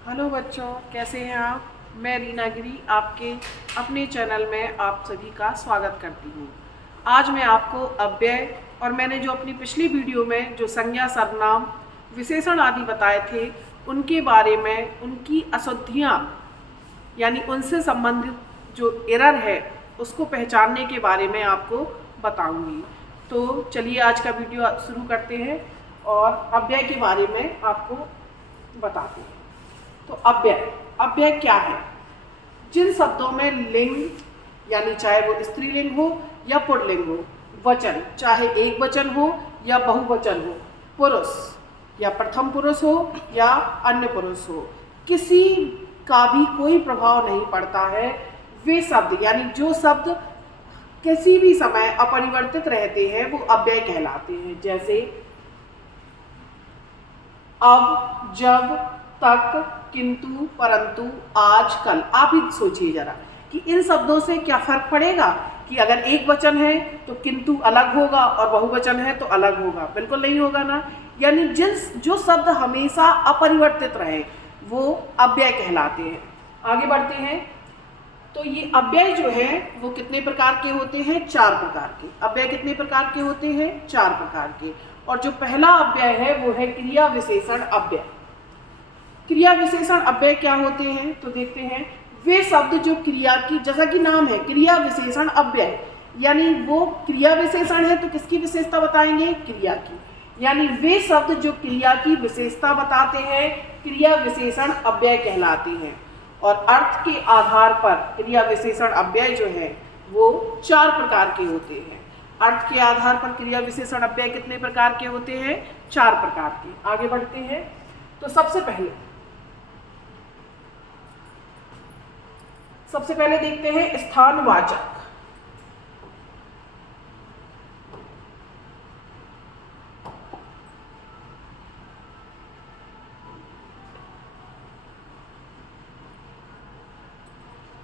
Hello बच्चों, कैसे हैं आप। मैं रीना गिरी आपके अपने चैनल में आप सभी का स्वागत करती हूँ। आज मैं आपको अव्यय और मैंने जो अपनी पिछली वीडियो में जो संज्ञा, सर्वनाम, विशेषण आदि बताए थे उनके बारे में, उनकी अशुद्धियाँ यानी उनसे संबंधित जो एरर है उसको पहचानने के बारे में आपको बताऊंगी। तो चलिए आज का वीडियो शुरू करते हैं और अव्यय के बारे में आपको बताते हैं। तो अव्यय अव्यय क्या है? जिन शब्दों में लिंग यानी चाहे वो स्त्रीलिंग हो या पुल्लिंग हो, वचन चाहे एक वचन हो या बहुवचन हो, पुरुष या प्रथम पुरुष हो या अन्य पुरुष हो, किसी का भी कोई प्रभाव नहीं पड़ता है। वे शब्द यानी जो शब्द किसी भी समय अपरिवर्तित रहते हैं वो अव्यय कहलाते हैं। जैसे अब, जब, तक, किंतु, परंतु, आज, कल। आप ही सोचिए जरा कि इन शब्दों से क्या फर्क पड़ेगा कि अगर एक वचन है तो किंतु अलग होगा और बहुवचन है तो अलग होगा? बिल्कुल नहीं होगा ना। यानी जो शब्द हमेशा अपरिवर्तित रहे वो अव्यय कहलाते हैं। आगे बढ़ते हैं। तो ये अव्यय जो है वो कितने प्रकार के होते हैं? 4 प्रकार के। अव्यय कितने प्रकार के होते हैं? 4 प्रकार के। और जो पहला अव्यय है वो है क्रिया विशेषण अव्यय। क्रिया विशेषण अव्यय क्या होते हैं? तो देखते हैं। वे शब्द जो क्रिया की, जैसा कि नाम है क्रिया विशेषण अव्यय, यानी वो क्रिया विशेषण है तो किसकी विशेषता बताएंगे? क्रिया की। यानी वे शब्द जो क्रिया की विशेषता बताते हैं क्रिया विशेषण अव्यय कहलाते हैं। और अर्थ के आधार पर क्रिया विशेषण अव्यय जो है वो 4 प्रकार के होते हैं। अर्थ के आधार पर क्रिया विशेषण अव्यय कितने प्रकार के होते हैं? 4 प्रकार के। आगे बढ़ते हैं। तो सबसे पहले देखते हैं स्थानवाचक।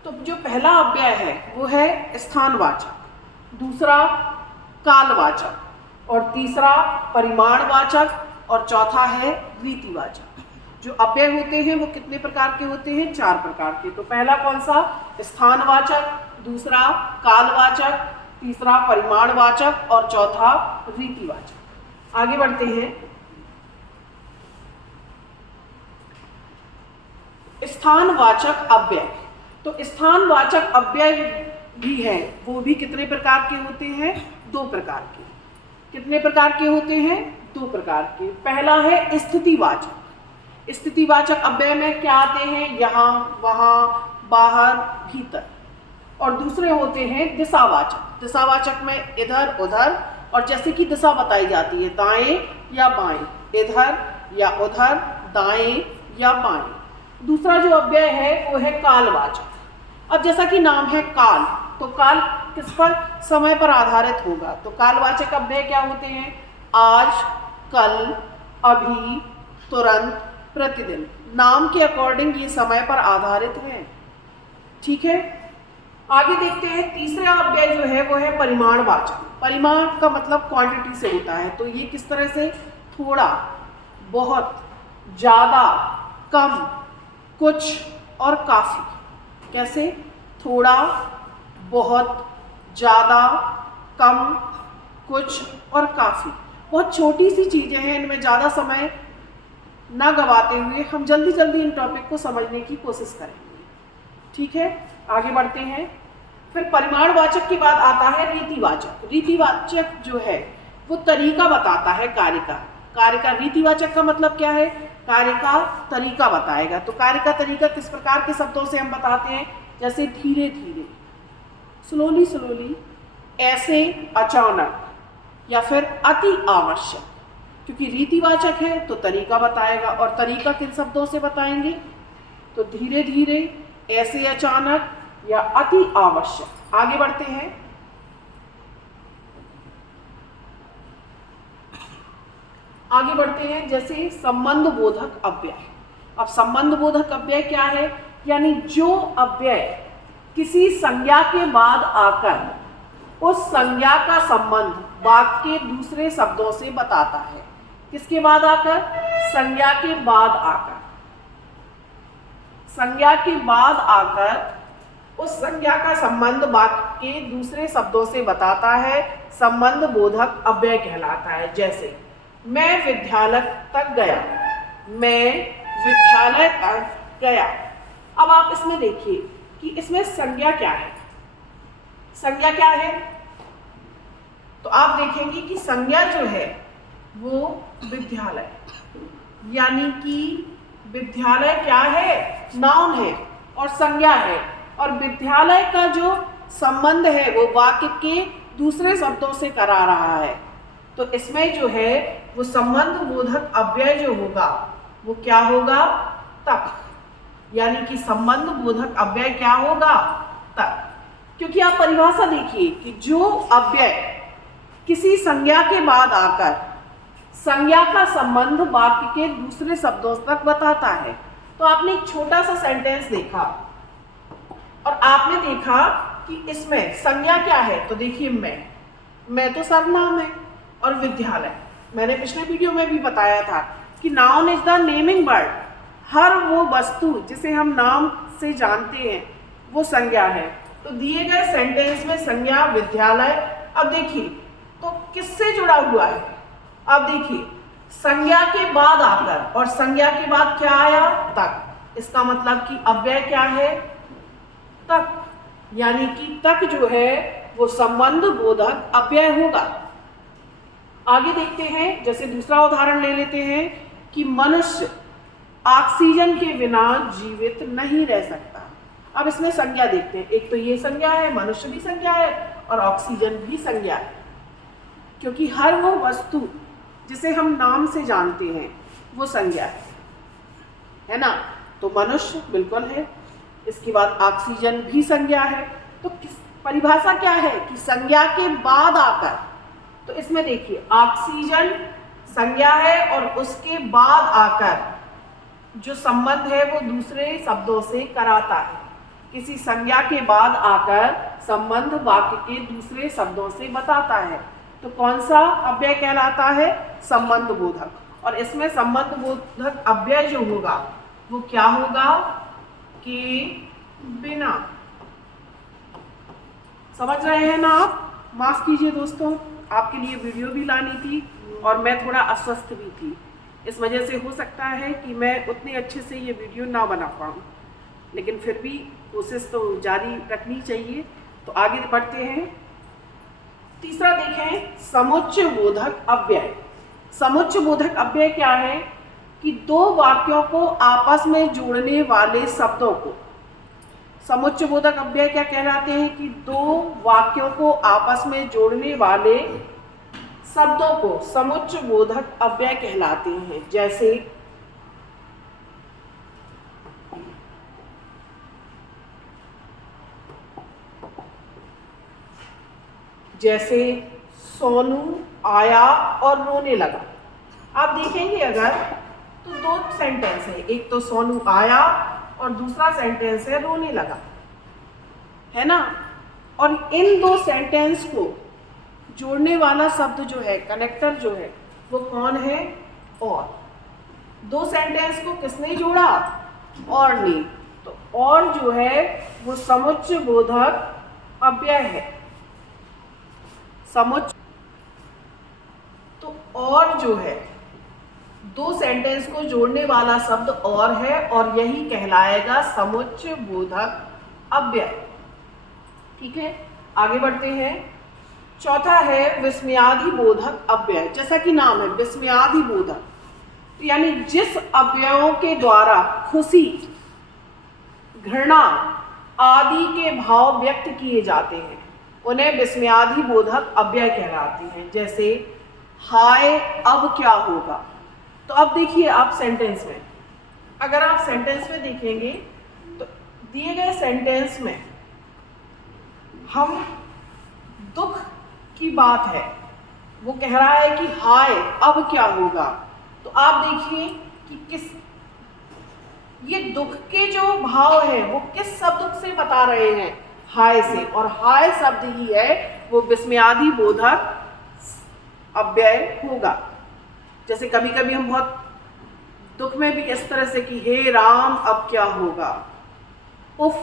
तो जो पहला अव्यय है वो है स्थानवाचक, दूसरा कालवाचक और तीसरा परिमाणवाचक और चौथा है रीतिवाचक। जो अव्यय होते हैं वो कितने प्रकार के होते हैं? 4 प्रकार के। तो पहला कौन सा? स्थानवाचक, दूसरा कालवाचक, तीसरा परिमाणवाचक और चौथा रीतिवाचक। आगे बढ़ते हैं। स्थानवाचक अव्यय। तो स्थानवाचक अव्यय भी है, वो भी कितने प्रकार के होते हैं? 2 प्रकार के। कितने प्रकार के होते हैं? 2 प्रकार के। पहला है स्थितिवाचक। स्थितिवाचक अव्यय में क्या आते हैं? यहाँ, वहाँ, बाहर, भीतर। और दूसरे होते हैं दिशावाचक। दिशावाचक में इधर, उधर, और जैसे कि दिशा बताई जाती है दाएं या बाएं, इधर या उधर, दाएं या बाएं। दूसरा जो अव्यय है वो है कालवाचक। अब जैसा कि नाम है काल, तो काल किस पर? समय पर आधारित होगा। तो कालवाचक अव्यय क्या होते हैं? आज, कल, अभी, तुरंत, प्रतिदिन। नाम के अकॉर्डिंग ये समय पर आधारित है। ठीक है। आगे देखते हैं। तीसरा अव्यय जो है वो है परिमाणवाचक। परिमाण का मतलब क्वांटिटी से होता है। तो ये किस तरह से? थोड़ा, बहुत, ज्यादा, कम, कुछ और काफी। कैसे? थोड़ा, बहुत, ज्यादा, कम, कुछ और काफी। बहुत छोटी सी चीजें हैं, इनमें ज्यादा समय ना गवाते हुए हम जल्दी जल्दी इन टॉपिक को समझने की कोशिश करेंगे। ठीक है। आगे बढ़ते हैं। फिर परिमाणवाचक के बाद आता है रीतिवाचक। रीतिवाचक जो है वो तरीका बताता है कार्य का। रीतिवाचक का मतलब क्या है? कार्य का तरीका बताएगा। तो कार्य का तरीका किस प्रकार के शब्दों से हम बताते हैं? जैसे धीरे धीरे, स्लोली स्लोली, ऐसे, अचानक, या फिर अति आवश्यक। क्योंकि रीतिवाचक है तो तरीका बताएगा। और तरीका किन शब्दों से बताएंगे? तो धीरे धीरे, ऐसे, अचानक या अति आवश्यक। आगे बढ़ते हैं। जैसे संबंध बोधक अव्यय। अब संबंध बोधक अव्यय क्या है? यानी जो अव्यय किसी संज्ञा के बाद आकर उस संज्ञा का संबंध वाक्य के दूसरे शब्दों से बताता है। किसके बाद आकर? संज्ञा के बाद आकर। संज्ञा के बाद आकर उस संज्ञा का संबंध वाक्य के दूसरे शब्दों से बताता है, संबंध बोधक अव्यय कहलाता है। जैसे मैं विद्यालय तक गया, मैं विद्यालय तक गया। अब आप इसमें देखिए कि इसमें संज्ञा क्या है। संज्ञा क्या है? तो आप देखेंगे कि संज्ञा जो है वो विद्यालय, यानी कि विद्यालय क्या है? नाउन है और संज्ञा है, और विद्यालय का जो संबंध है वो वाक्य के दूसरे शब्दों से करा रहा है। तो इसमें जो है वो संबंध बोधक अव्यय जो होगा वो क्या होगा? तक। यानी कि संबंध बोधक अव्यय क्या होगा? तक। क्योंकि आप परिभाषा देखिए कि जो अव्यय किसी संज्ञा के बाद आकर संज्ञा का संबंध वाक्य के दूसरे शब्दों तक बताता है। तो आपने एक छोटा सा सेंटेंस देखा और आपने देखा कि इसमें संज्ञा क्या है। तो देखिए मैं तो सर्वनाम है, और विद्यालय मैंने पिछले वीडियो में भी बताया था कि noun is the naming word. हर वो वस्तु जिसे हम नाम से जानते हैं वो संज्ञा है। तो दिए गए सेंटेंस में संज्ञा विद्यालय। अब देखिए तो किससे जुड़ा हुआ है? अब देखिए संज्ञा के बाद आकर, और संज्ञा के बाद क्या आया? तक। इसका मतलब कि अव्यय क्या है? तक। यानी कि तक जो है वो संबंध बोधक अव्यय होगा। आगे देखते हैं, जैसे दूसरा उदाहरण ले लेते हैं कि मनुष्य ऑक्सीजन के बिना जीवित नहीं रह सकता। अब इसमें संज्ञा देखते हैं। एक तो ये संज्ञा है, मनुष्य भी संज्ञा है और ऑक्सीजन भी संज्ञा है, क्योंकि हर वो वस्तु जिसे हम नाम से जानते हैं वो संज्ञा है ना। तो मनुष्य बिल्कुल है, इसके बाद ऑक्सीजन भी संज्ञा है। तो परिभाषा क्या है कि संज्ञा के बाद आकर, तो इसमें देखिए ऑक्सीजन संज्ञा है और उसके बाद आकर जो संबंध है वो दूसरे शब्दों से कराता है। किसी संज्ञा के बाद आकर संबंध वाक्य के दूसरे शब्दों से बताता है। तो कौन सा अव्यय कहलाता है? संबंध बोधक। और इसमें संबंध बोधक अव्यय जो होगा वो क्या होगा? कि बिना। समझ रहे हैं ना आप? माफ कीजिए दोस्तों, आपके लिए वीडियो भी लानी थी और मैं थोड़ा अस्वस्थ भी थी। इस वजह से हो सकता है कि मैं उतने अच्छे से ये वीडियो ना बना पाऊँ, लेकिन फिर भी कोशिश तो जारी रखनी चाहिए। तो आगे बढ़ते हैं। तीसरा देखें, समुच्चय बोधक अव्यय। समुच्चय बोधक अव्यय क्या है? कि दो वाक्यों को आपस में जोड़ने वाले शब्दों को समुच्चय बोधक अव्यय क्या कहलाते हैं? कि दो वाक्यों को आपस में जोड़ने वाले शब्दों को समुच्चय बोधक अव्यय कहलाते हैं। जैसे सोनू आया और रोने लगा। आप देखेंगे अगर तो दो सेंटेंस है, एक तो सोनू आया और दूसरा सेंटेंस है रोने लगा, है ना। और इन दो सेंटेंस को जोड़ने वाला शब्द जो है, कनेक्टर जो है, वो कौन है? और। दो सेंटेंस को किसने जोड़ा? और ने। तो और जो है वो समुच्चय बोधक अव्यय है। समुच्चय तो और जो है दो सेंटेंस को जोड़ने वाला शब्द और है, और यही कहलाएगा समुच्चय बोधक अव्यय। ठीक है, आगे बढ़ते हैं। चौथा है विस्मयादि बोधक अव्यय। जैसा कि नाम है विस्मयादि बोधक, तो यानी जिस अव्ययों के द्वारा खुशी, घृणा आदि के भाव व्यक्त किए जाते हैं उन्हें विस्मयादि बोधक अव्यय कहलाते हैं। जैसे हाय अब क्या होगा। तो अब देखिए आप सेंटेंस में, अगर आप सेंटेंस में देखेंगे तो दिए गए सेंटेंस में हम दुख की बात है, वो कह रहा है कि हाय अब क्या होगा। तो आप देखिए कि ये दुख के जो भाव है वो किस शब्द से बता रहे हैं? हाय से। और हाय शब्द ही है वो विस्मयादि बोधक अव्यय होगा। जैसे कभी कभी हम बहुत दुख में भी इस तरह से कि हे राम अब क्या होगा, उफ,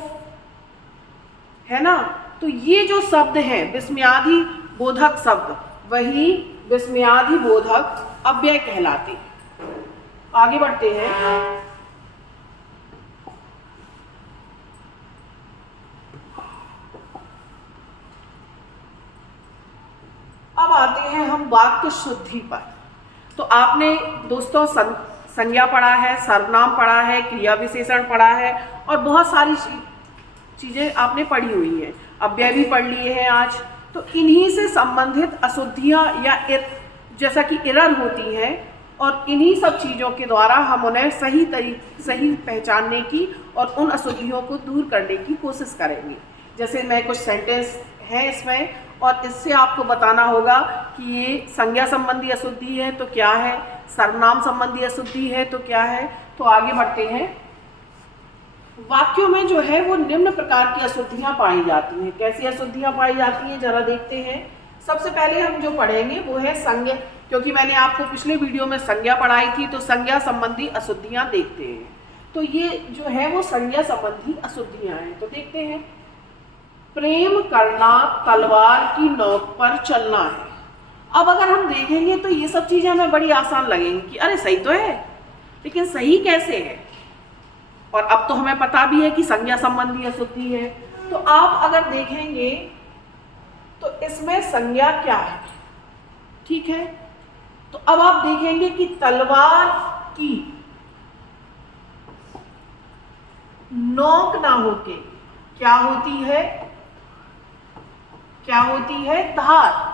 है ना। तो ये जो शब्द है विस्मयादि बोधक शब्द, वही विस्मयादि बोधक अव्यय कहलाते हैं। आगे बढ़ते हैं। अब आते हैं हम वाक्य शुद्धि पर। तो आपने दोस्तों संज्ञा पढ़ा है, सर्वनाम पढ़ा है, क्रिया विशेषण पढ़ा है और बहुत सारी चीज़ें आपने पढ़ी हुई है, अव्यय भी पढ़ लिए हैं आज। तो इन्हीं से संबंधित अशुद्धियाँ या जैसा कि एरर होती हैं, और इन्हीं सब चीज़ों के द्वारा हम उन्हें सही पहचानने की और उन अशुद्धियों को दूर करने की कोशिश करेंगे। जैसे मैं कुछ सेंटेंस हैं इसमें, और इससे आपको बताना होगा कि ये संज्ञा संबंधी अशुद्धि है तो क्या है, सर्वनाम संबंधी अशुद्धि है तो क्या है। तो आगे बढ़ते हैं। वाक्यों में जो है वो निम्न प्रकार की अशुद्धियाँ पाई जाती हैं। कैसी अशुद्धियाँ पाई जाती हैं जरा देखते हैं। सबसे पहले हम जो पढ़ेंगे वो है संज्ञा, क्योंकि मैंने आपको पिछले वीडियो में संज्ञा पढ़ाई थी, तो संज्ञा संबंधी अशुद्धियाँ देखते हैं। तो ये जो है वो संज्ञा संबंधी अशुद्धियाँ हैं। तो देखते हैं। प्रेम करना तलवार की नोक पर चलना है। अब अगर हम देखेंगे तो ये सब चीज़ें हमें बड़ी आसान लगेंगी कि अरे सही तो है, लेकिन सही कैसे है। और अब तो हमें पता भी है कि संज्ञा संबंधी अशुद्धि है। तो आप अगर देखेंगे तो इसमें संज्ञा क्या है, ठीक है। तो अब आप देखेंगे कि तलवार की नोक ना होके क्या होती है, क्या होती है, धार।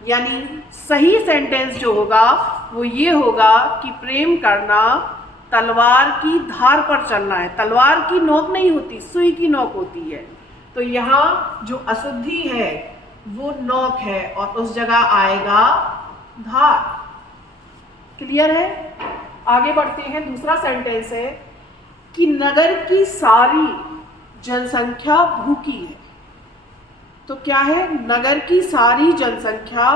यानी सही सेंटेंस जो होगा वो ये होगा कि प्रेम करना तलवार की धार पर चलना है। तलवार की नोक नहीं होती, सुई की नोक होती है। तो यहाँ जो अशुद्धि है वो नोक है और उस जगह आएगा धार। क्लियर है। आगे बढ़ते हैं। दूसरा सेंटेंस है कि नगर की सारी जनसंख्या भूखी है। तो क्या है, नगर की सारी जनसंख्या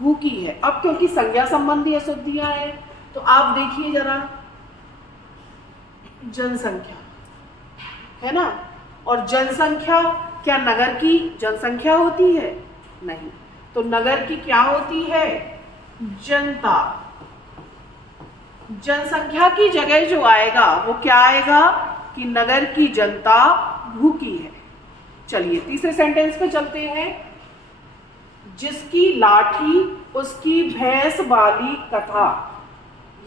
भूखी है। अब क्योंकि संज्ञा संबंधी अशुद्धियां हैं तो आप देखिए जरा, जनसंख्या है ना, और जनसंख्या क्या नगर की जनसंख्या होती है? नहीं। तो नगर की क्या होती है? जनता। जनसंख्या की जगह जो आएगा वो क्या आएगा कि नगर की जनता भूखी है। चलिए तीसरे सेंटेंस पे चलते हैं। जिसकी लाठी उसकी भैंस वाली कथा,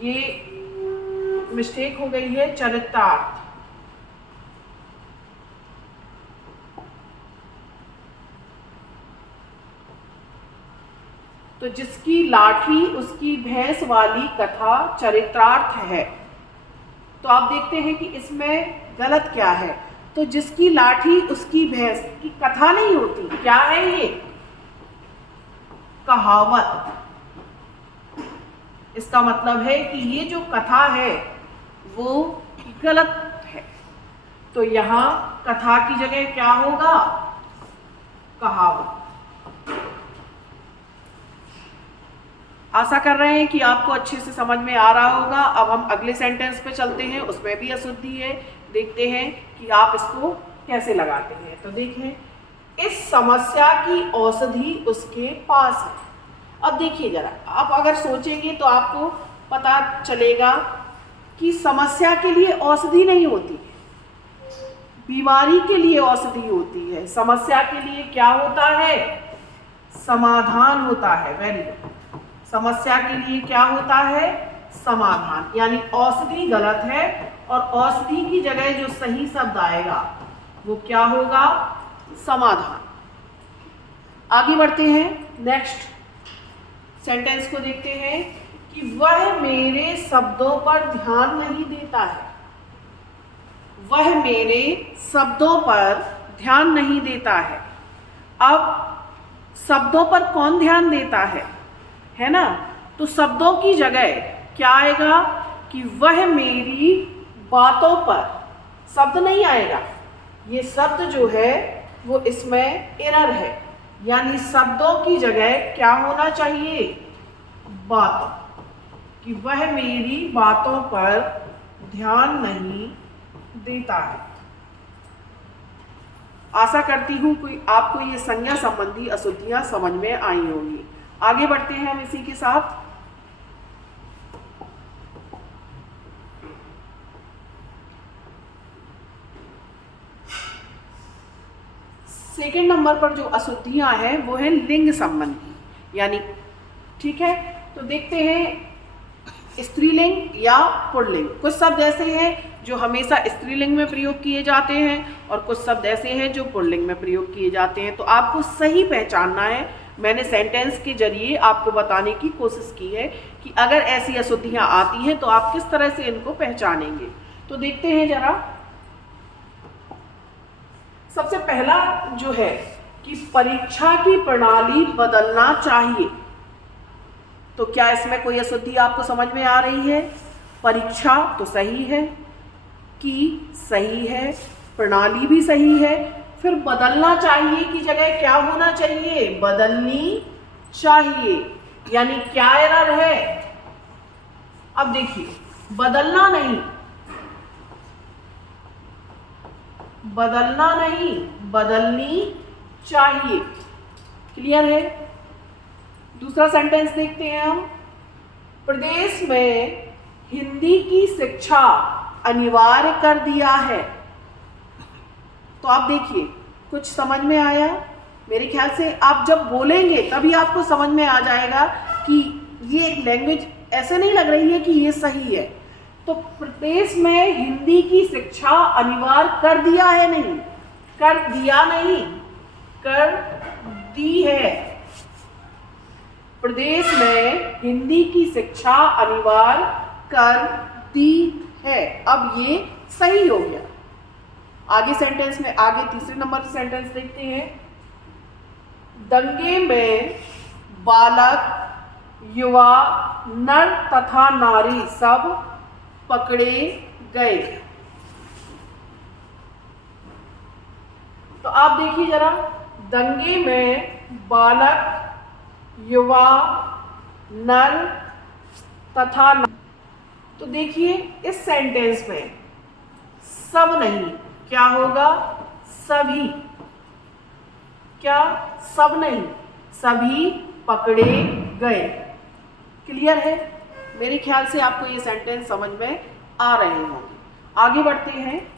ये मिस्टेक हो गई है, चरितार्थ। तो जिसकी लाठी उसकी भैंस वाली कथा चरितार्थ है। तो आप देखते हैं कि इसमें गलत क्या है। तो जिसकी लाठी उसकी भैंस की कथा नहीं होती, क्या है ये? कहावत। इसका मतलब है कि ये जो कथा है वो गलत है। तो यहाँ कथा की जगह क्या होगा? कहावत। आशा कर रहे हैं कि आपको अच्छे से समझ में आ रहा होगा। अब हम अगले सेंटेंस पे चलते हैं, उसमें भी अशुद्धि है। देखते हैं कि आप इसको कैसे लगाते हैं। तो देखें, इस समस्या की औषधि उसके पास है। अब देखिए जरा, आप अगर सोचेंगे तो आपको पता चलेगा कि समस्या के लिए औषधि नहीं होती, बीमारी के लिए औषधि होती है। समस्या के लिए क्या होता है? समाधान होता है। Very good. समस्या के लिए क्या होता है? समाधान। यानी औषधि गलत है और औषधि की जगह जो सही शब्द आएगा वो क्या होगा? समाधान। आगे बढ़ते हैं। नेक्स्ट सेंटेंस को देखते हैं कि वह मेरे शब्दों पर ध्यान नहीं देता है। वह मेरे शब्दों पर ध्यान नहीं देता है। अब शब्दों पर कौन ध्यान देता है ना? तो शब्दों की जगह क्या आएगा कि वह मेरी बातों पर, शब्द नहीं आएगा। ये शब्द जो है वो इसमें एरर है। यानी शब्दों की जगह क्या होना चाहिए? बातों। कि वह मेरी बातों पर ध्यान नहीं देता है। आशा करती हूँ कोई आपको ये संज्ञा संबंधी अशुद्धियां समझ में आई होंगी। आगे बढ़ते हैं हम इसी के साथ। सेकंड नंबर पर जो अशुद्धियां हैं वो है लिंग संबंधी, यानी ठीक है। तो देखते हैं स्त्रीलिंग या पुल्लिंग। कुछ शब्द ऐसे हैं जो हमेशा स्त्रीलिंग में प्रयोग किए जाते हैं और कुछ शब्द ऐसे हैं जो पुल्लिंग में प्रयोग किए जाते हैं। तो आपको सही पहचानना है। मैंने सेंटेंस के जरिए आपको बताने की कोशिश की है कि अगर ऐसी अशुद्धियां आती हैं तो आप किस तरह से इनको पहचानेंगे। तो देखते हैं जरा। सबसे पहला जो है कि परीक्षा की प्रणाली बदलना चाहिए। तो क्या इसमें कोई अशुद्धि आपको समझ में आ रही है? परीक्षा तो सही है, की सही है, प्रणाली भी सही है, फिर बदलना चाहिए की जगह क्या होना चाहिए? बदलनी चाहिए। यानी क्या एरर है? अब देखिए, बदलना नहीं, बदलना नहीं, बदलनी चाहिए। क्लियर है? दूसरा सेंटेंस देखते हैं हम। प्रदेश में हिंदी की शिक्षा अनिवार्य कर दिया है। तो आप देखिए, कुछ समझ में आया? मेरे ख्याल से आप जब बोलेंगे तभी आपको समझ में आ जाएगा कि ये लैंग्वेज ऐसे नहीं लग रही है कि ये सही है। तो प्रदेश में हिंदी की शिक्षा अनिवार्य कर दिया है, नहीं कर दिया, नहीं कर दी है। प्रदेश में हिंदी की शिक्षा अनिवार्य कर दी है। अब ये सही हो गया। आगे सेंटेंस में, आगे तीसरे नंबर सेंटेंस देखते हैं। दंगे में बालक, युवा, नर तथा नारी सब पकड़े गए। तो आप देखिए जरा, दंगे में बालक, युवा, नर तथा तो देखिए इस सेंटेंस में सब नहीं, क्या होगा? सभी। क्या? सब नहीं, सभी पकड़े गए। क्लियर है? मेरे ख्याल से आपको ये सेंटेंस समझ में आ रहे होंगे। आगे बढ़ते हैं।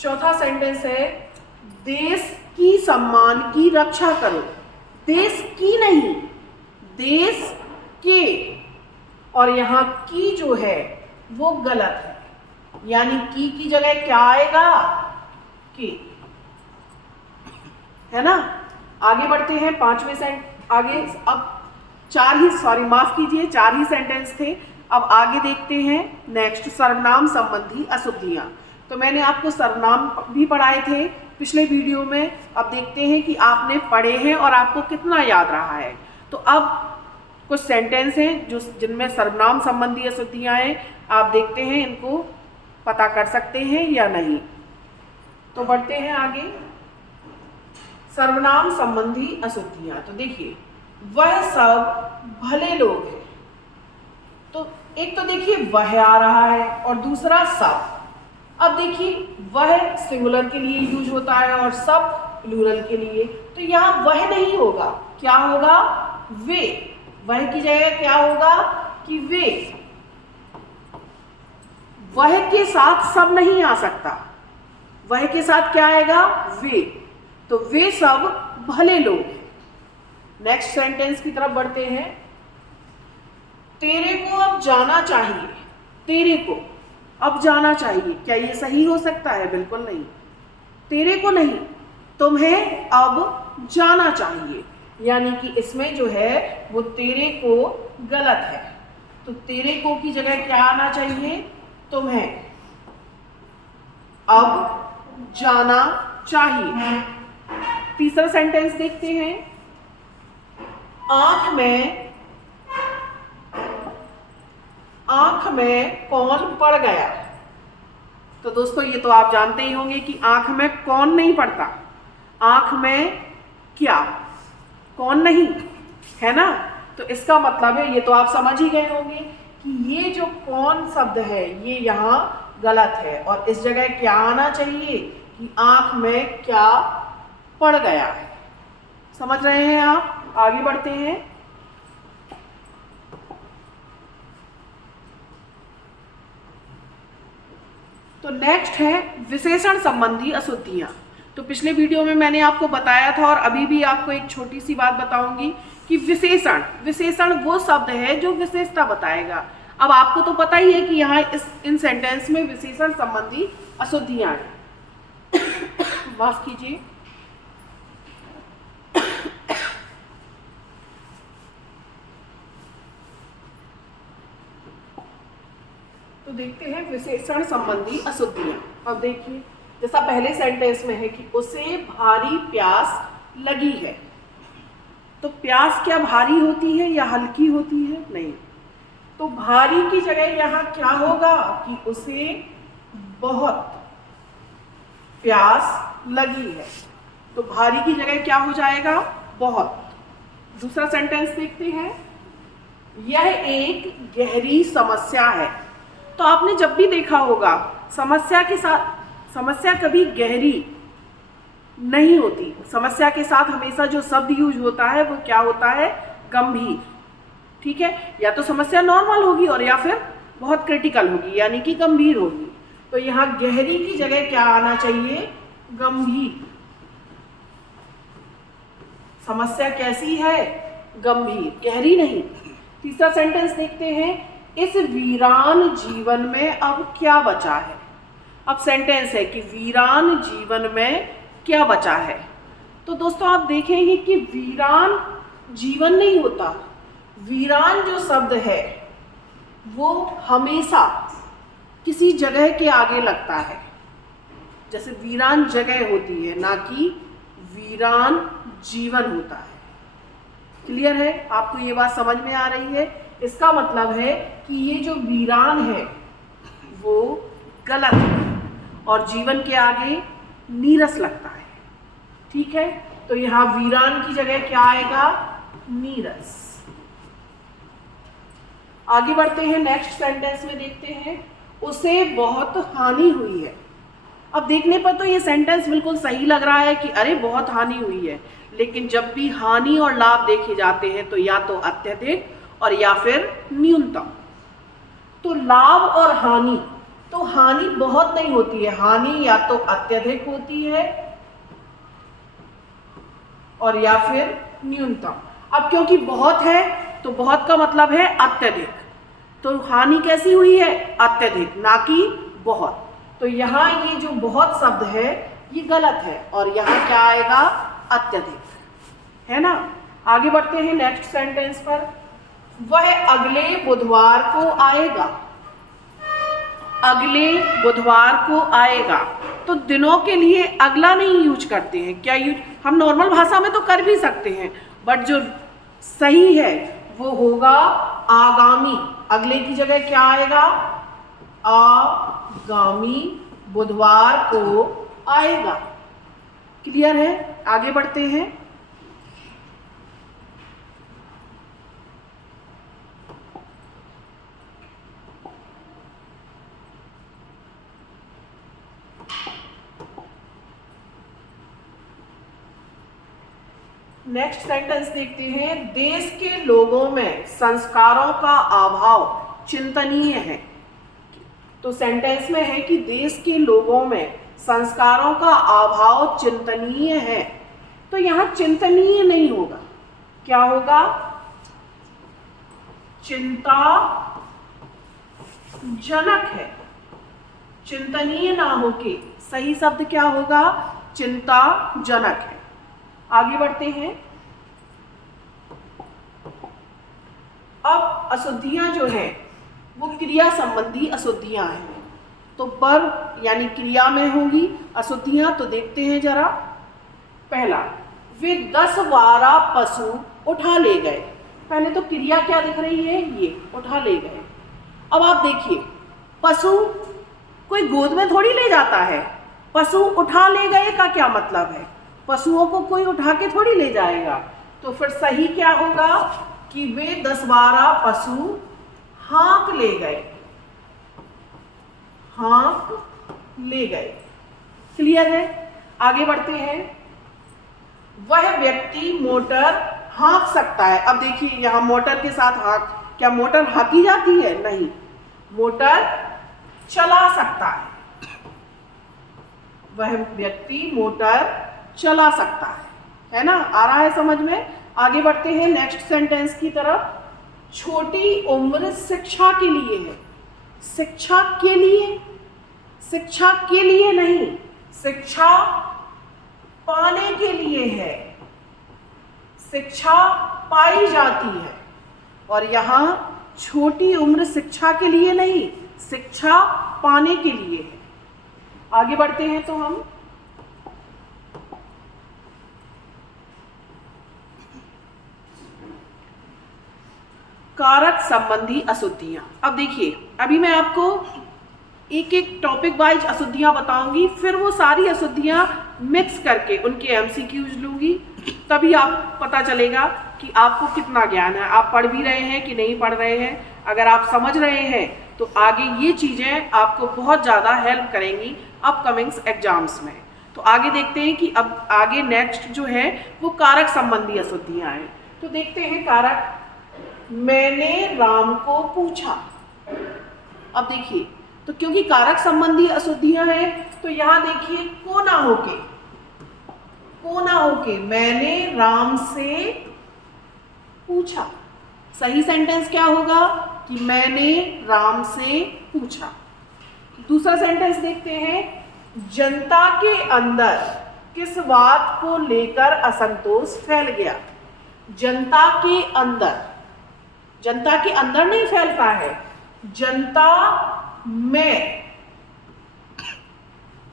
चौथा सेंटेंस है, देश की सम्मान की रक्षा करो। देश की नहीं, देश के, और यहाँ की जो है वो गलत है। यानी की जगह क्या आएगा? की, है ना? आगे बढ़ते हैं पांचवें आगे। अब माफ कीजिए, 4 ही सेंटेंस थे। अब आगे देखते हैं नेक्स्ट, सर्वनाम संबंधी अशुद्धियां। तो मैंने आपको सर्वनाम भी पढ़ाए थे पिछले वीडियो में। अब देखते हैं कि आपने पढ़े हैं और आपको कितना याद रहा है। तो अब कुछ सेंटेंस हैं जो जिनमें सर्वनाम संबंधी अशुद्धियां हैं। आप देखते हैं इनको पता कर सकते हैं या नहीं। तो बढ़ते हैं आगे। सर्वनाम संबंधी अशुद्धियां। तो देखिए, वह सब भले लोग हैं। तो एक तो देखिए वह आ रहा है और दूसरा सब। अब देखिए, वह सिंगुलर के लिए यूज होता है और सब प्लूरल के लिए। तो यहाँ वह नहीं होगा, क्या होगा? वे। वह की जगह क्या होगा? कि वे। वह के साथ सब नहीं आ सकता। वह के साथ क्या आएगा? वे। तो वे सब भले लोग हैं। नेक्स्ट सेंटेंस की तरफ बढ़ते हैं। तेरे को अब जाना चाहिए। तेरे को अब जाना चाहिए, क्या ये सही हो सकता है? बिल्कुल नहीं। तेरे को नहीं, तुम्हें अब जाना चाहिए। यानी कि इसमें जो है वो तेरे को गलत है। तो तेरे को की जगह क्या आना चाहिए? तुम्हें अब जाना चाहिए। तीसरा सेंटेंस देखते हैं। आंख में कौन पड़ गया? तो दोस्तों ये तो आप जानते ही होंगे कि आंख में कौन नहीं पड़ता। आंख में क्या, कौन नहीं, है ना। तो इसका मतलब है, ये तो आप समझ ही गए होंगे कि ये जो कौन शब्द है ये यहाँ गलत है और इस जगह क्या आना चाहिए कि आंख में क्या पड़ गया है। समझ रहे हैं आप? आगे बढ़ते हैं। तो नेक्स्ट है विशेषण संबंधी अशुद्धियां। तो पिछले वीडियो में मैंने आपको बताया था और अभी भी आपको एक छोटी सी बात बताऊंगी कि विशेषण वो शब्द है जो विशेषता बताएगा। अब आपको तो पता ही है कि यहाँ इन सेंटेंस में विशेषण संबंधी अशुद्धियां हैं। माफ कीजिए। तो देखते हैं विशेषण संबंधी अशुद्धियां। अब देखिए, जैसा पहले सेंटेंस में है कि उसे भारी प्यास लगी है। तो प्यास क्या भारी होती है या हल्की होती है? नहीं। तो भारी की जगह यहाँ क्या होगा कि उसे बहुत प्यास लगी है। तो भारी की जगह क्या हो जाएगा? बहुत। दूसरा सेंटेंस देखते हैं। यह एक गहरी समस्या है। तो आपने जब भी देखा होगा समस्या के साथ, समस्या कभी गहरी नहीं होती। समस्या के साथ हमेशा जो शब्द यूज होता है वो क्या होता है? गंभीर। ठीक है, या तो समस्या नॉर्मल होगी और या फिर बहुत क्रिटिकल होगी, यानी कि गंभीर होगी। तो यहाँ गहरी की जगह क्या आना चाहिए? गंभीर। समस्या कैसी है? गंभीर, गहरी नहीं। तीसरा सेंटेंस देखते हैं। इस वीरान जीवन में अब क्या बचा है? अब सेंटेंस है कि वीरान जीवन में क्या बचा है। तो दोस्तों आप देखेंगे कि वीरान जीवन नहीं होता। वीरान जो शब्द है वो हमेशा किसी जगह के आगे लगता है। जैसे वीरान जगह होती है, ना कि वीरान जीवन होता है। क्लियर है? आपको ये बात समझ में आ रही है? इसका मतलब है कि ये जो वीरान है वो गलत है और जीवन के आगे नीरस लगता है। ठीक है, तो यहाँ वीरान की जगह क्या आएगा? नीरस। आगे बढ़ते हैं। नेक्स्ट सेंटेंस में देखते हैं। उसे बहुत हानि हुई है। अब देखने पर तो ये सेंटेंस बिल्कुल सही लग रहा है कि अरे बहुत हानि हुई है, लेकिन जब भी हानि और लाभ देखे जाते हैं तो या तो अत्यधिक और या फिर न्यूनतम। तो लाभ और हानि, तो हानि बहुत नहीं होती है, हानि या तो अत्यधिक होती है और या फिर न्यूनतम। अब क्योंकि बहुत है तो बहुत का मतलब है अत्यधिक, तो हानि कैसी हुई है? अत्यधिक, ना कि बहुत। तो यहाँ ये जो बहुत शब्द है ये गलत है और यहाँ क्या आएगा? अत्यधिक, है ना। आगे बढ़ते हैं नेक्स्ट सेंटेंस पर। वह अगले बुधवार को आएगा। अगले बुधवार को आएगा। तो दिनों के लिए अगला नहीं यूज करते हैं। क्या यूज? हम नॉर्मल भाषा में तो कर भी सकते हैं, बट जो सही है वो होगा आगामी। अगले की जगह क्या आएगा? आगामी बुधवार को आएगा। क्लियर है? आगे बढ़ते हैं। नेक्स्ट सेंटेंस देखते हैं। देश के लोगों में संस्कारों का अभाव चिंतनीय है। तो सेंटेंस में है कि देश के लोगों में संस्कारों का अभाव चिंतनीय है। तो यहाँ चिंतनीय नहीं होगा, क्या होगा? चिंताजनक है। चिंतनीय ना होके सही शब्द क्या होगा? चिंताजनक है। आगे बढ़ते हैं। अब अशुद्धियां जो है वो क्रिया संबंधी अशुद्धियां हैं। तो वर्ब यानी क्रिया में होंगी अशुद्धियां। तो देखते हैं जरा। पहला, वे 10-12 पशु उठा ले गए। पहले तो क्रिया क्या दिख रही है? ये उठा ले गए। अब आप देखिए, पशु कोई गोद में थोड़ी ले जाता है। पशु उठा ले गए का क्या मतलब है? पशुओं को कोई उठा के थोड़ी ले जाएगा। तो फिर सही क्या होगा कि वे 10-12 पशु हाँक ले गए, हाँक ले गए। क्लियर है? आगे बढ़ते हैं। वह व्यक्ति मोटर हाँक सकता है। अब देखिए यहाँ मोटर के साथ हाँक, क्या मोटर हाँकी जाती है? नहीं, मोटर चला सकता है। वह व्यक्ति मोटर चला सकता है ना? आ रहा है समझ में? आगे बढ़ते हैं नेक्स्ट सेंटेंस की तरफ। छोटी उम्र शिक्षा के लिए है। शिक्षा के लिए, शिक्षा के लिए नहीं, शिक्षा पाने के लिए है। शिक्षा पाई जाती है, और यहाँ छोटी उम्र शिक्षा के लिए नहीं, शिक्षा पाने के लिए है। आगे बढ़ते हैं तो हम कारक संबंधी अशुद्धियां। अब देखिए, अभी मैं आपको एक एक टॉपिक वाइज अशुद्धियां बताऊंगी, फिर वो सारी अशुद्धियां मिक्स करके उनके एमसीक्यूज लूंगी, तभी आप पता चलेगा कि आपको कितना ज्ञान है, आप पढ़ भी रहे हैं कि नहीं पढ़ रहे हैं। अगर आप समझ रहे हैं तो आगे ये चीज़ें आपको बहुत ज़्यादा हेल्प करेंगी अपकमिंग्स एग्जाम्स में। तो आगे देखते हैं कि अब आगे नेक्स्ट जो है वो कारक संबंधी अशुद्धियाँ हैं। तो देखते हैं कारक। मैंने राम को पूछा। अब देखिए, तो क्योंकि कारक संबंधी अशुद्धियां हैं तो यहां देखिए को ना होके, को ना होके मैंने राम से पूछा। सही सेंटेंस क्या होगा कि मैंने राम से पूछा। दूसरा सेंटेंस देखते हैं। जनता के अंदर किस बात को लेकर असंतोष फैल गया। जनता के अंदर, जनता के अंदर नहीं फैलता है, जनता में,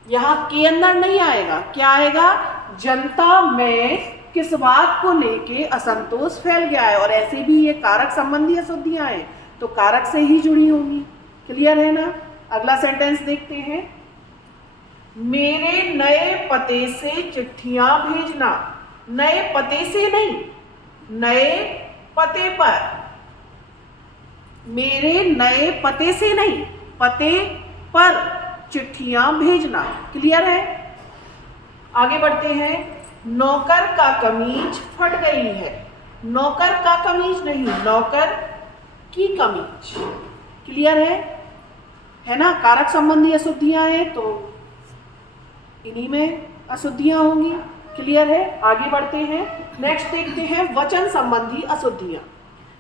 यहां के अंदर नहीं आएगा, क्या आएगा? जनता में किस बात को लेके असंतोष फैल गया है। और ऐसे भी ये कारक संबंधी अशुद्धियां हैं तो कारक से ही जुड़ी होंगी। क्लियर है ना? अगला सेंटेंस देखते हैं। मेरे नए पते से चिट्ठियां भेजना। नए पते से नहीं, नए पते पर। मेरे नए पते से नहीं, पते पर चिट्ठियां भेजना। क्लियर है? आगे बढ़ते हैं। नौकर का कमीज फट गई है। नौकर का कमीज नहीं, नौकर की कमीज। क्लियर है ना? कारक संबंधी अशुद्धियां हैं तो इन्हीं में अशुद्धियां होंगी। क्लियर है? आगे बढ़ते हैं। नेक्स्ट देखते हैं वचन संबंधी अशुद्धियां।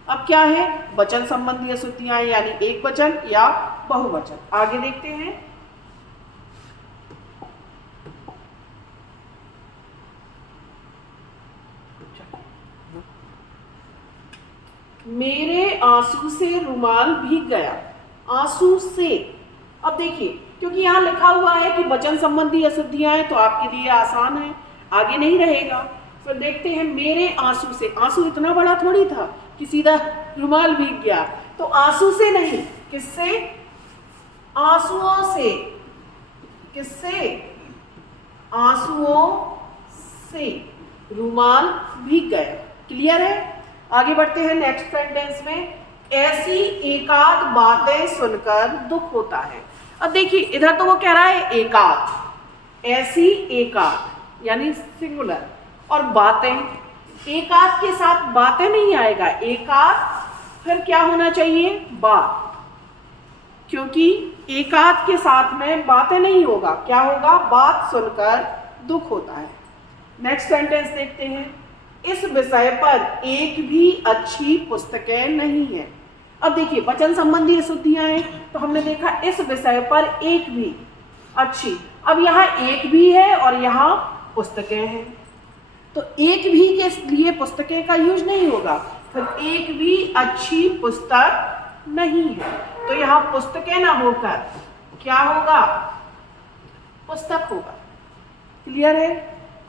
अब क्या है? वचन संबंधी अशुद्धियां यानी एक वचन या बहुवचन। आगे देखते हैं। मेरे आंसू से रुमाल भीग गया। आंसू से, अब देखिए क्योंकि यहाँ लिखा हुआ है कि वचन संबंधी अशुद्धियां हैं तो आपके लिए आसान है, आगे नहीं रहेगा। फिर देखते हैं मेरे आंसू से। आंसू इतना बड़ा थोड़ी था कि सीधा रुमाल भीग गया, तो आंसू से नहीं, किससे? आंसुओं से। किससे? आंसुओं से रुमाल भीग गया। क्लियर है? आगे बढ़ते हैं नेक्स्ट सेंटेंस में। ऐसी एकाध बातें सुनकर दुख होता है। अब देखिए इधर तो वो कह रहा है एकाध, ऐसी एकाध यानी सिंगुलर, और बातें, एकाध के साथ बातें नहीं आएगा, एकाध फिर क्या होना चाहिए? बात, क्योंकि एकाध के साथ में बातें नहीं होगा, क्या होगा? बात सुनकर दुख होता है। नेक्स्ट सेंटेंस देखते हैं। इस विषय पर एक भी अच्छी पुस्तकें नहीं है। अब देखिए वचन संबंधी अशुद्धियां हैं तो हमने देखा इस विषय पर एक भी अच्छी। अब यहाँ एक भी है और यहाँ पुस्तकें हैं, तो एक भी के लिए पुस्तकें का यूज नहीं होगा, फिर एक भी अच्छी पुस्तक नहीं है, तो यहाँ पुस्तकें ना होकर क्या होगा? पुस्तक होगा। क्लियर है?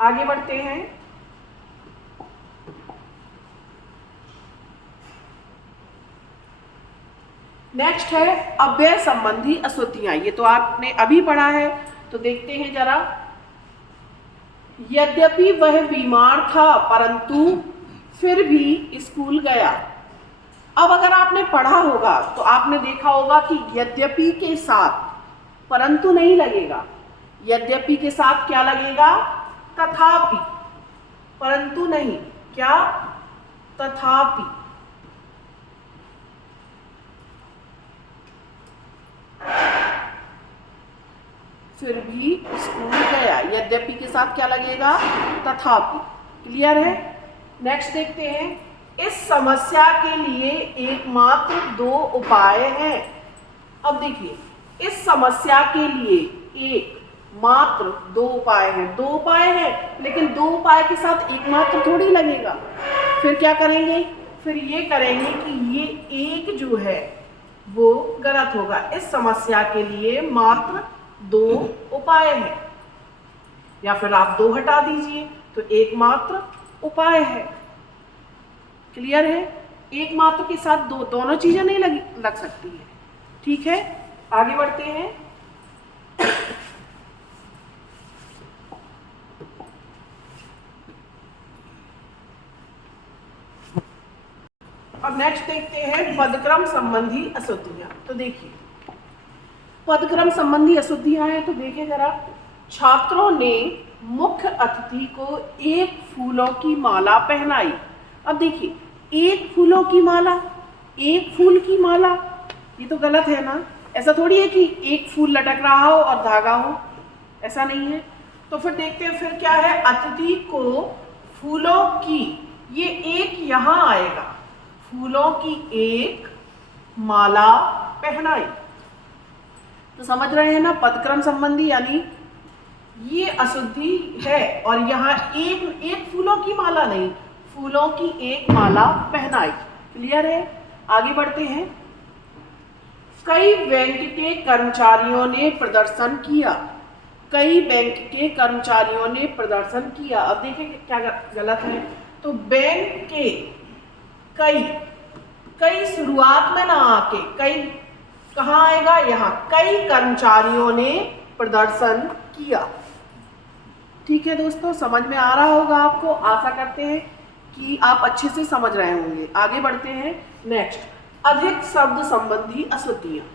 आगे बढ़ते हैं। नेक्स्ट है अव्यय संबंधी अशुद्धियां। ये तो आपने अभी पढ़ा है, तो देखते हैं जरा। यद्यपि वह बीमार था परंतु फिर भी स्कूल गया। अब अगर आपने पढ़ा होगा तो आपने देखा होगा कि यद्यपि के साथ परंतु नहीं लगेगा, यद्यपि के साथ क्या लगेगा? तथापि। परंतु नहीं, क्या? तथापि। फिर भी स्कूल गया, यद्यपि के साथ क्या लगेगा? तथापि। क्लियर है? नेक्स्ट देखते हैं, इस समस्या के लिए एकमात्र दो उपाय हैं। अब देखिए, इस समस्या के लिए एकमात्र दो उपाय हैं। दो उपाय हैं, लेकिन दो उपाय के साथ एकमात्र थोड़ी लगेगा। फिर क्या करेंगे? फिर ये करेंगे कि ये एक जो है वो गलत होगा। इस समस्या के लिए मात्र दो उपाय हैं, या फिर आप दो हटा दीजिए तो एकमात्र उपाय है। क्लियर है? एकमात्र के साथ दो, दोनों चीजें नहीं लग सकती है। ठीक है, आगे बढ़ते हैं। अब नेक्स्ट देखते हैं पदक्रम संबंधी अशुद्धियां। तो देखिए, पदक्रम संबंधी अशुद्धियां हैं तो देखिए जरा। छात्रों ने मुख्य अतिथि को एक फूलों की माला पहनाई। अब देखिए, एक फूलों की माला, एक फूल की माला, ये तो गलत है ना। ऐसा थोड़ी है कि एक फूल लटक रहा हो और धागा हो, ऐसा नहीं है। तो फिर देखते हैं फिर क्या है। अतिथि को फूलों की, ये एक यहां आएगा, फूलों की एक माला पहनाई। तो समझ रहे हैं ना, पदक्रम संबंधी यानी ये अशुद्धि है। और यहाँ एक फूलों की माला नहीं, फूलों की एक माला पहनाई। क्लियर है? आगे बढ़ते हैं। कई बैंक के कर्मचारियों ने प्रदर्शन किया। कई बैंक के कर्मचारियों ने प्रदर्शन किया। अब देखिए क्या गलत है। तो बैंक के कई शुरुआत में ना आके कई कहाँ आएगा? यहाँ। कई कर्मचारियों ने प्रदर्शन किया। ठीक है दोस्तों, समझ में आ रहा होगा आपको। आशा करते हैं कि आप अच्छे से समझ रहे होंगे। आगे बढ़ते हैं। नेक्स्ट, अधिक शब्द संबंधी अशुद्धियां।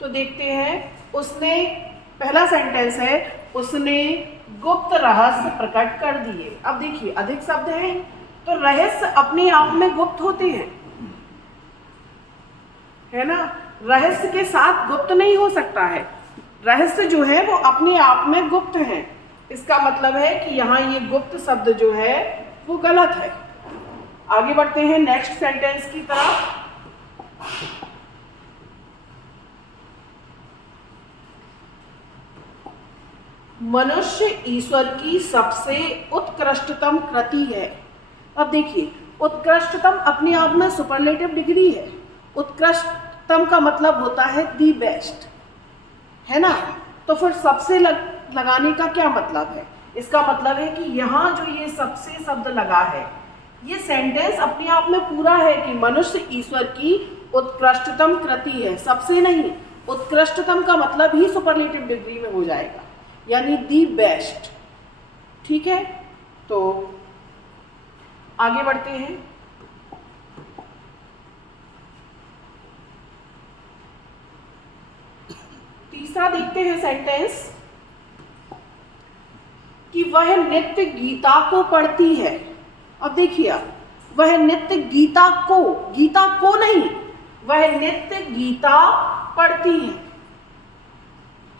तो देखते हैं, उसने, पहला सेंटेंस है, उसने गुप्त रहस्य प्रकट कर दिए। अब देखिए, अधिक शब्द हैं तो रहस्य अपने आप में गुप्त होते हैं, है ना। रहस्य के साथ गुप्त नहीं हो सकता है। रहस्य जो है वो अपने आप में गुप्त है। इसका मतलब है कि यहाँ ये गुप्त शब्द जो है वो गलत है। आगे बढ़ते हैं नेक्स्ट सेंटेंस की तरफ। मनुष्य ईश्वर की सबसे उत्कृष्टतम कृति है। अब देखिए, उत्कृष्टतम अपने आप में सुपरलेटिव डिग्री है। उत्कृष्टतम का मतलब होता है दी बेस्ट, है ना। तो फिर सबसे लगाने का क्या मतलब है? इसका मतलब है कि यहाँ जो ये सबसे शब्द लगा है, ये सेंटेंस अपने आप में पूरा है कि मनुष्य ईश्वर की उत्कृष्टतम कृति है, सबसे नहीं। उत्कृष्टतम का मतलब ही सुपरलेटिव डिग्री में हो जाएगा, यानी दी बेस्ट। ठीक है, तो आगे बढ़ते हैं। तीसरा देखते हैं सेंटेंस कि वह नित्य गीता को पढ़ती है। अब देखिए, वह नित्य गीता को नहीं, वह नित्य गीता पढ़ती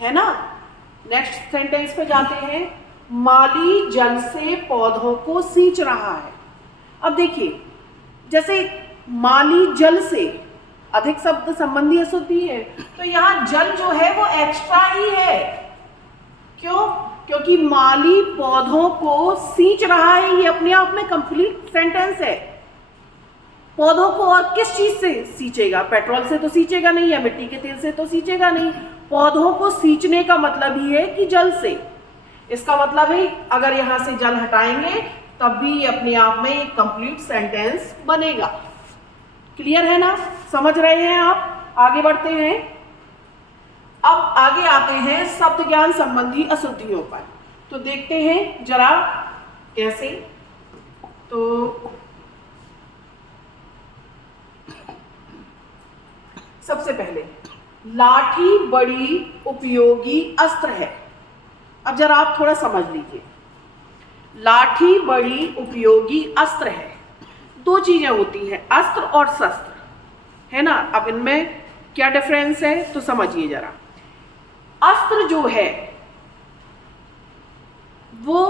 है ना। नेक्स्ट सेंटेंस पे जाते हैं। माली जल से पौधों को सींच रहा है। अब देखिए, जैसे माली जल से, अधिक शब्द संबंधी अशुद्धि है, तो यहाँ जल जो है वो एक्स्ट्रा ही है। क्यों? क्योंकि माली पौधों को सींच रहा है, ये अपने आप में कंप्लीट सेंटेंस है। पौधों को और किस चीज से सींचेगा? पेट्रोल से तो सींचेगा नहीं, या मिट्टी के तेल से तो सींचेगा नहीं। पौधों को सींचने का मतलब ही है कि जल से। इसका मतलब है अगर यहां से जल हटाएंगे तब भी अपने आप में एक कंप्लीट सेंटेंस बनेगा। क्लियर है ना? समझ रहे हैं आप? आगे बढ़ते हैं। अब आगे आते हैं शब्द ज्ञान संबंधी अशुद्धियों पर। तो देखते हैं जरा, कैसे? तो सबसे पहले लाठी बड़ी उपयोगी अस्त्र है। अब जरा आप थोड़ा समझ लीजिए, लाठी बड़ी उपयोगी अस्त्र है। दो चीजें होती हैं, अस्त्र और शस्त्र, है ना। अब इनमें क्या डिफरेंस है तो समझिए जरा। अस्त्र जो है वो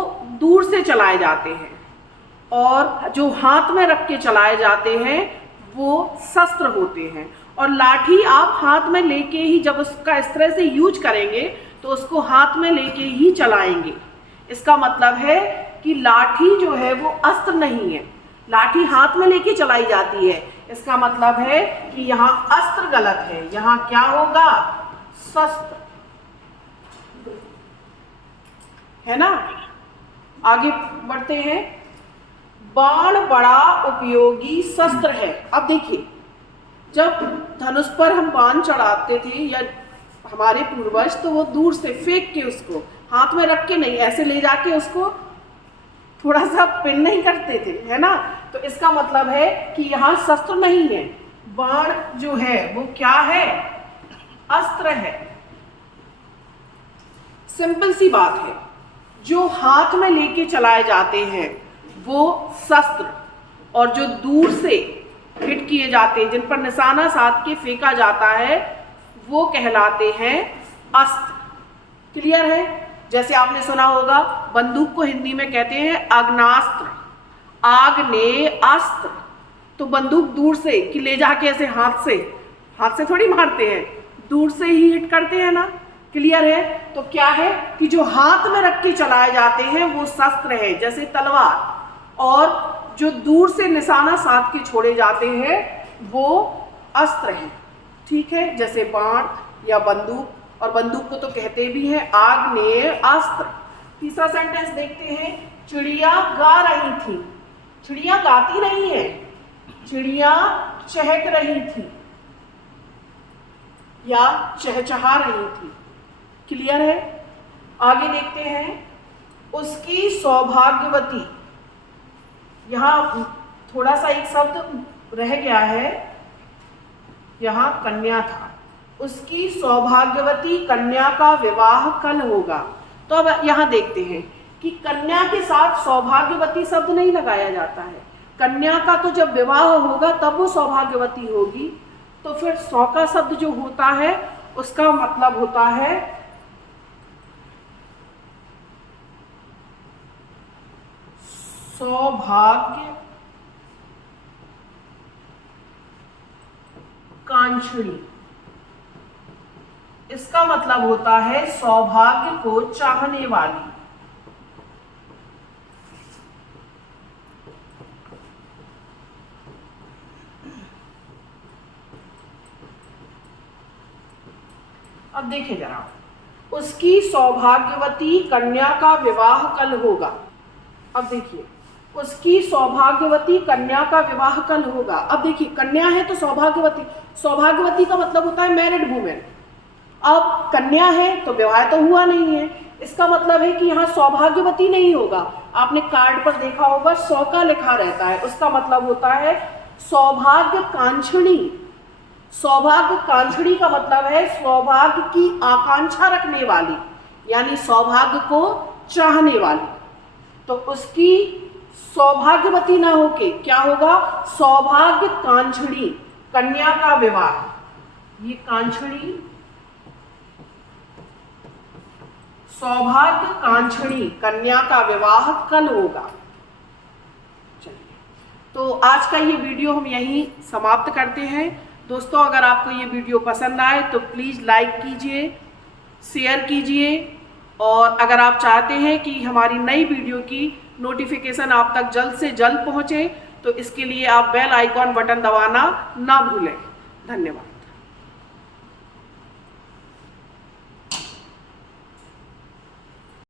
दूर से चलाए जाते हैं और जो हाथ में रख के चलाए जाते हैं वो शस्त्र होते हैं। और लाठी आप हाथ में लेके ही, जब उसका इस तरह से यूज करेंगे तो उसको हाथ में लेके ही चलाएंगे। इसका मतलब है कि लाठी जो है वो अस्त्र नहीं है, लाठी हाथ में लेके चलाई जाती है। इसका मतलब है कि यहाँ अस्त्र गलत है, यहाँ क्या होगा? शस्त्र, है ना। आगे बढ़ते हैं। बाण बड़ा उपयोगी शस्त्र है। अब देखिए, जब धनुष पर हम बाण चढ़ाते थे या हमारे पूर्वज, तो वो दूर से फेंक के, उसको हाथ में रख के नहीं, ऐसे ले जाके उसको थोड़ा सा पिन नहीं करते थे, है ना। तो इसका मतलब है कि यहाँ शस्त्र नहीं है, बाण जो है वो क्या है? अस्त्र है। सिंपल सी बात है। जो हाथ में लेके चलाए जाते हैं वो शस्त्र, और जो दूर से हिट किए जाते हैं, जिन पर निशाना साध के फेंका जाता है, वो कहलाते हैं अस्त्र। क्लियर है? जैसे आपने सुना होगा, बंदूक को हिंदी में कहते हैं आग्नेयास्त्र, आग्नेयास्त्र। तो बंदूक दूर से कि ले जाके ऐसे हाथ से थोड़ी मारते हैं, दूर से ही हिट करते हैं ना। क्लियर है? तो क्या है कि जो हाथ में रख के चलाए जाते हैं वो शस्त्र है, जैसे तलवार, और जो दूर से निशाना साध के छोड़े जाते हैं वो अस्त्र हैं। ठीक है, जैसे बाण या बंदूक, और बंदूक को तो कहते भी हैं आग्नेयास्त्र। तीसरा सेंटेंस देखते हैं। चिड़िया गा रही थी। चिड़िया गाती नहीं है, चिड़िया चहक रही थी या चहचहा रही थी। क्लियर है? आगे देखते हैं। उसकी सौभाग्यवती, यहाँ थोड़ा सा एक शब्द रह गया है, यहाँ कन्या था। उसकी सौभाग्यवती कन्या का विवाह कल होगा। तो अब यहाँ देखते हैं कि कन्या के साथ सौभाग्यवती शब्द नहीं लगाया जाता है। कन्या का तो जब विवाह होगा तब वो सौभाग्यवती होगी। तो फिर सौ का शब्द जो होता है उसका मतलब होता है सौभाग्य कांक्षणी। इसका मतलब होता है सौभाग्य को चाहने वाली। अब देखिए जरा, उसकी सौभाग्यवती कन्या का विवाह कल होगा। अब देखिए, उसकी सौभाग्यवती कन्या का विवाह कल होगा। अब देखिए, कन्या है तो सौभाग्यवती, सौभाग्यवती का मतलब होता है मैरिड वुमेन। अब कन्या है तो विवाह तो हुआ नहीं है, इसका मतलब है कि यहाँ सौभाग्यवती नहीं होगा। आपने कार्ड पर देखा होगा सौ का लिखा रहता है, उसका मतलब होता है सौभाग्य कांक्षणी। सौभाग्य कांक्षणी का मतलब है सौभाग्य की आकांक्षा रखने वाली, यानी सौभाग्य को चाहने वाली। तो उसकी सौभाग्यवती ना होके क्या होगा? सौभाग्य कांक्षणी कन्या का विवाह। ये कांक्षणी, सौभाग्य कांक्षणी कन्या का विवाह कल होगा। चलिए, तो आज का ये वीडियो हम यहीं समाप्त करते हैं। दोस्तों, अगर आपको ये वीडियो पसंद आए तो प्लीज़ लाइक कीजिए, शेयर कीजिए, और अगर आप चाहते हैं कि हमारी नई वीडियो की नोटिफिकेशन आप तक जल्द से जल्द पहुंचे तो इसके लिए आप बेल आइकॉन बटन दबाना ना भूलें। धन्यवाद।